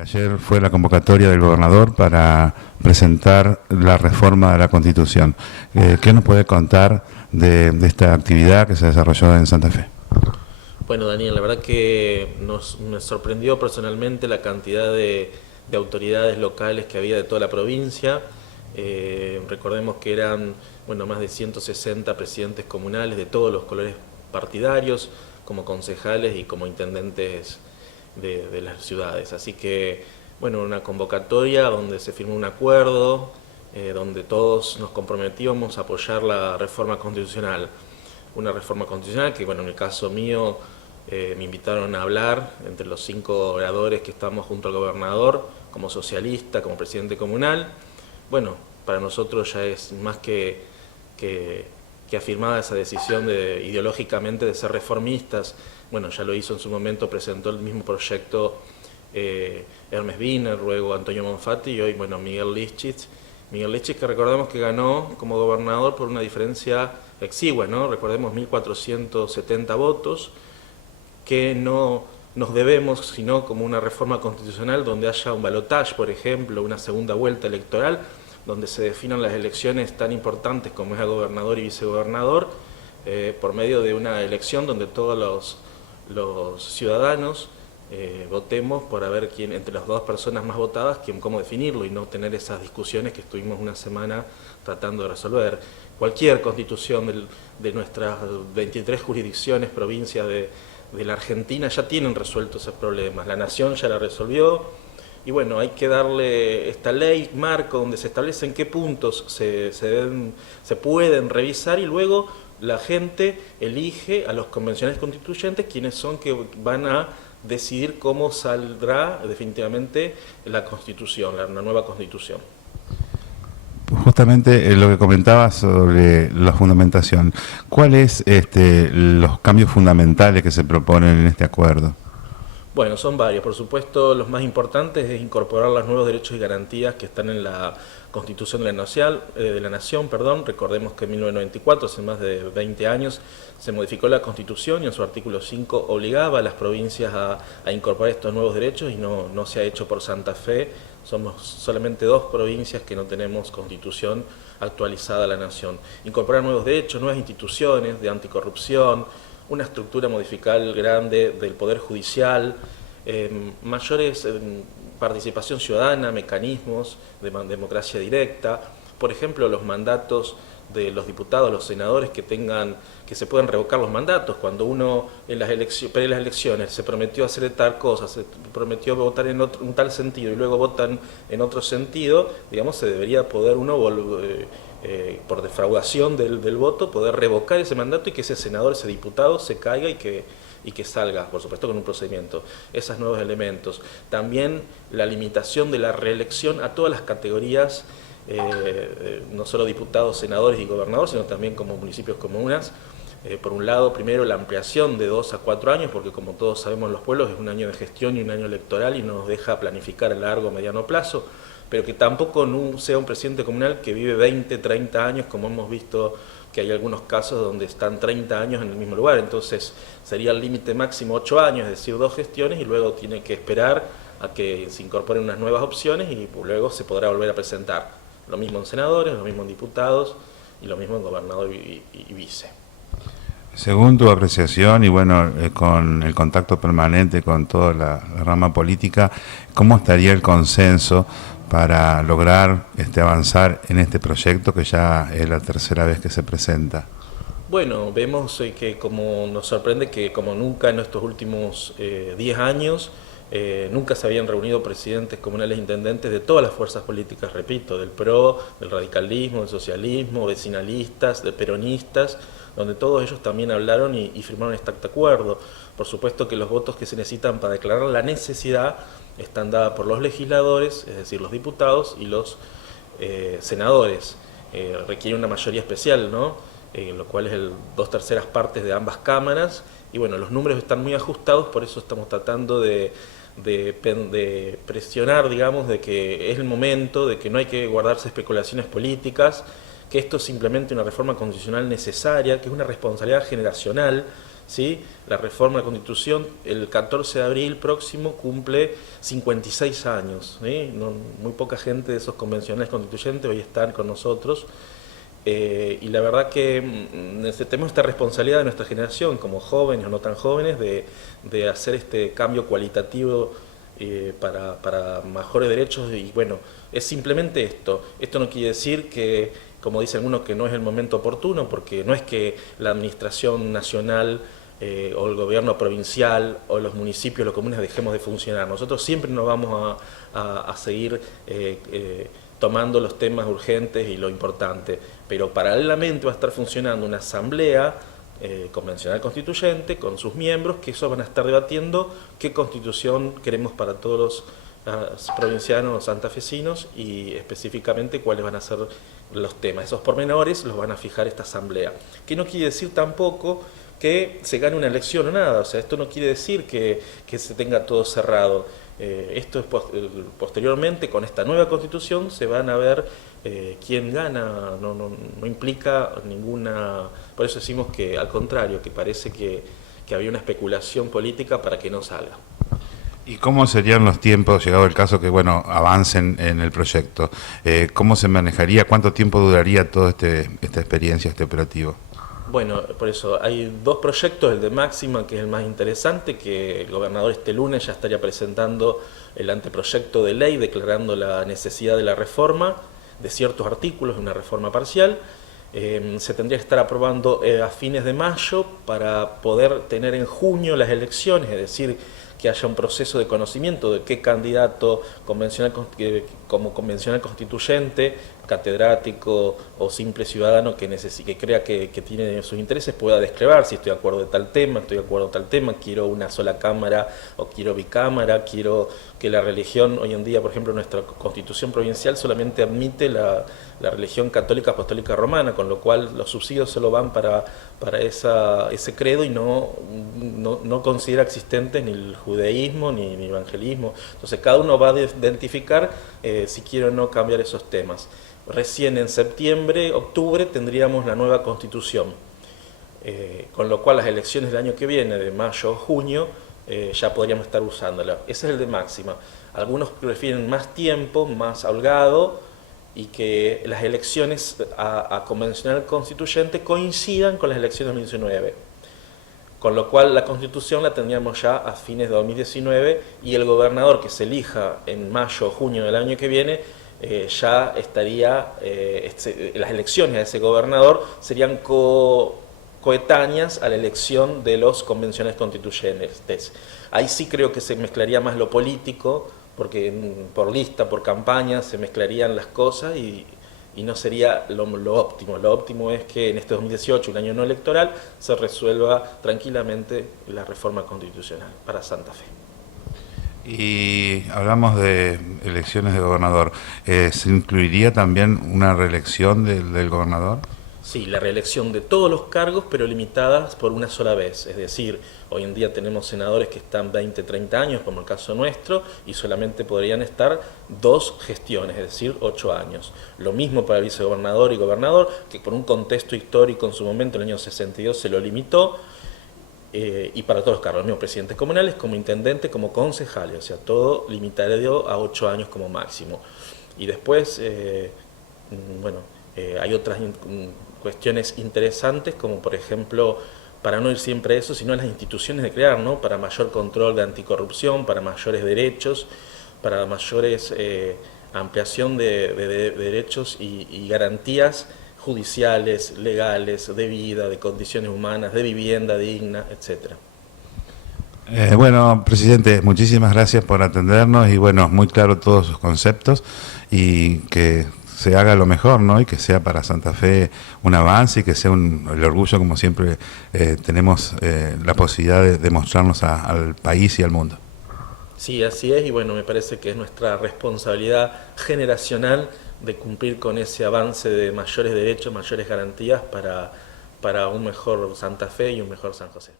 Ayer fue la convocatoria del gobernador para presentar la reforma de la Constitución. ¿Qué nos puede contar de esta actividad que se desarrolló en Santa Fe? Bueno, Daniel, la verdad que me sorprendió personalmente la cantidad de autoridades locales que había de toda la provincia. Recordemos que eran más de 160 presidentes comunales de todos los colores partidarios, como concejales y como intendentes de las ciudades. Así que, una convocatoria donde se firmó un acuerdo, donde todos nos comprometíamos a apoyar la reforma constitucional. Una reforma constitucional que, en el caso mío, me invitaron a hablar entre los 5 oradores que estamos junto al gobernador, como socialista, como presidente comunal. Para nosotros ya es más que afirmada esa decisión ideológicamente de ser reformistas. Ya lo hizo en su momento, presentó el mismo proyecto Hermes Wiener, luego Antonio Monfatti y hoy Miguel Lischitz. Miguel Lischitz, que recordemos que ganó como gobernador por una diferencia exigua, ¿no? Recordemos 1.470 votos, que no nos debemos, sino como una reforma constitucional donde haya un balotaje, por ejemplo, una segunda vuelta electoral, donde se definan las elecciones tan importantes como es a gobernador y vicegobernador, por medio de una elección donde todos los ciudadanos votemos por ver quién, entre las 2 personas más votadas, cómo definirlo y no tener esas discusiones que estuvimos una semana tratando de resolver. Cualquier constitución de nuestras 23 jurisdicciones, provincias de la Argentina ya tienen resueltos esos problemas. La Nación ya la resolvió y hay que darle esta ley marco donde se establecen qué puntos se pueden revisar y luego la gente elige a los convencionales constituyentes, quienes son que van a decidir cómo saldrá definitivamente la Constitución, la nueva Constitución. Justamente lo que comentabas sobre la fundamentación, ¿cuáles los cambios fundamentales que se proponen en este acuerdo? Son varios. Por supuesto, los más importantes es incorporar los nuevos derechos y garantías que están en la Constitución de la Nación. Recordemos que en 1994, hace más de 20 años, se modificó la Constitución y en su artículo 5 obligaba a las provincias a incorporar estos nuevos derechos y no se ha hecho por Santa Fe. Somos solamente 2 provincias que no tenemos Constitución actualizada a la Nación. Incorporar nuevos derechos, nuevas instituciones de anticorrupción, una estructura modifical grande del Poder Judicial, mayores participación ciudadana, mecanismos de democracia directa, por ejemplo, los mandatos de los diputados, los senadores que se puedan revocar los mandatos. Cuando uno en las elecciones se prometió hacer tal cosa, se prometió votar en un tal sentido y luego votan en otro sentido, se debería poder uno por defraudación del voto, poder revocar ese mandato y que ese senador, ese diputado se caiga y que salga, por supuesto con un procedimiento. Esos nuevos elementos. También la limitación de la reelección a todas las categorías, no solo diputados, senadores y gobernadores, sino también como municipios, comunas. Por un lado, primero la ampliación de 2 a 4 años, porque como todos sabemos los pueblos es un año de gestión y un año electoral y no nos deja planificar a largo o mediano plazo, pero que tampoco sea un presidente comunal que vive 20, 30 años, como hemos visto que hay algunos casos donde están 30 años en el mismo lugar. Entonces sería el límite máximo 8 años, es decir, 2 gestiones y luego tiene que esperar a que se incorporen unas nuevas opciones y luego se podrá volver a presentar. Lo mismo en senadores, lo mismo en diputados y lo mismo en gobernador y vice. Según tu apreciación y con el contacto permanente con toda la rama política, ¿cómo estaría el consenso para lograr avanzar en este proyecto que ya es la 3ª vez que se presenta? Vemos que como nos sorprende que como nunca en estos últimos 10 años, nunca se habían reunido presidentes comunales e intendentes de todas las fuerzas políticas, repito, del PRO, del radicalismo, del socialismo, vecinalistas, de peronistas, donde todos ellos también hablaron y firmaron este acuerdo. Por supuesto que los votos que se necesitan para declarar la necesidad están dadas por los legisladores, es decir, los diputados y los senadores. Requiere una mayoría especial, ¿no? Lo cual es 2/3 partes de ambas cámaras, y los números están muy ajustados, por eso estamos tratando de presionar, de que es el momento, de que no hay que guardarse especulaciones políticas, que esto es simplemente una reforma constitucional necesaria, que es una responsabilidad generacional. ¿sí? La reforma de la Constitución, el 14 de abril próximo, cumple 56 años. ¿Sí? Muy poca gente de esos convencionales constituyentes hoy están con nosotros. Y la verdad que tenemos esta responsabilidad de nuestra generación, como jóvenes o no tan jóvenes, de hacer este cambio cualitativo para mejores derechos. Y bueno, es simplemente esto. Esto no quiere decir que, como dicen algunos, que no es el momento oportuno, porque no es que la administración nacional o el gobierno provincial o los municipios, los comunes dejemos de funcionar. Nosotros siempre nos vamos a seguir tomando los temas urgentes y lo importante, pero paralelamente va a estar funcionando una asamblea convencional constituyente con sus miembros, que esos van a estar debatiendo qué constitución queremos para todos los provincianos santafesinos y específicamente cuáles van a ser los temas. Esos pormenores los van a fijar esta asamblea, que no quiere decir tampoco que se gane una elección o nada, o sea, esto no quiere decir que se tenga todo cerrado. Esto es posteriormente, con esta nueva constitución, se van a ver quién gana, no implica ninguna... Por eso decimos que, al contrario, que parece que había una especulación política para que no salga. ¿Y cómo serían los tiempos, llegado el caso que bueno avancen en el proyecto? ¿Cómo se manejaría? ¿Cuánto tiempo duraría toda esta experiencia, este operativo? Bueno, por eso hay dos proyectos, el de Máxima, que es el más interesante, que el gobernador este lunes ya estaría presentando el anteproyecto de ley declarando la necesidad de la reforma de ciertos artículos, de una reforma parcial. Se tendría que estar aprobando a fines de mayo para poder tener en junio las elecciones, es decir, que haya un proceso de conocimiento de qué candidato convencional, como convencional constituyente, catedrático o simple ciudadano que crea que tiene sus intereses pueda descrevar si estoy de acuerdo de tal tema, estoy de acuerdo de tal tema, quiero una sola cámara o quiero bicámara, quiero que la religión, hoy en día, por ejemplo, nuestra constitución provincial solamente admite la religión católica apostólica romana, con lo cual los subsidios solo van para ese credo y no considera existentes ni el judaísmo ni el evangelismo. Entonces cada uno va a identificar si quiere o no cambiar esos temas. Recién en septiembre, octubre tendríamos la nueva constitución, con lo cual las elecciones del año que viene, de mayo o junio, ya podríamos estar usándola. Ese es el de Máxima. Algunos prefieren más tiempo, más holgado, y que las elecciones a convencional constituyente coincidan con las elecciones de 2019. Con lo cual la Constitución la tendríamos ya a fines de 2019 y el gobernador que se elija en mayo o junio del año que viene ya estaría, las elecciones a ese gobernador serían coetáneas a la elección de los convencionales constituyentes. Ahí sí creo que se mezclaría más lo político, porque por lista, por campaña, se mezclarían las cosas y no sería lo óptimo. Lo óptimo es que en este 2018, un año no electoral, se resuelva tranquilamente la reforma constitucional para Santa Fe. Y hablamos de elecciones de gobernador. ¿Se incluiría también una reelección del gobernador? Sí, la reelección de todos los cargos, pero limitadas por una sola vez. Es decir, hoy en día tenemos senadores que están 20, 30 años, como el caso nuestro, y solamente podrían estar 2 gestiones, es decir, 8 años. Lo mismo para el vicegobernador y gobernador, que por un contexto histórico en su momento, en el año 62, se lo limitó, y para todos los cargos, los mismos presidentes comunales, como intendente, como concejales, o sea, todo limitado a 8 años como máximo. Y después, hay otras cuestiones interesantes, como por ejemplo, para no ir siempre a eso, sino a las instituciones de crear, ¿no? Para mayor control de anticorrupción, para mayores derechos, para mayores ampliación de derechos y garantías judiciales, legales, de vida, de condiciones humanas, de vivienda digna, etc. Bueno, presidente, muchísimas gracias por atendernos y bueno, muy claro todos sus conceptos y que se haga lo mejor, ¿no? Y que sea para Santa Fe un avance y que sea el orgullo, como siempre tenemos la posibilidad de demostrarnos al país y al mundo. Sí, así es, y bueno, me parece que es nuestra responsabilidad generacional de cumplir con ese avance de mayores derechos, mayores garantías para un mejor Santa Fe y un mejor San José.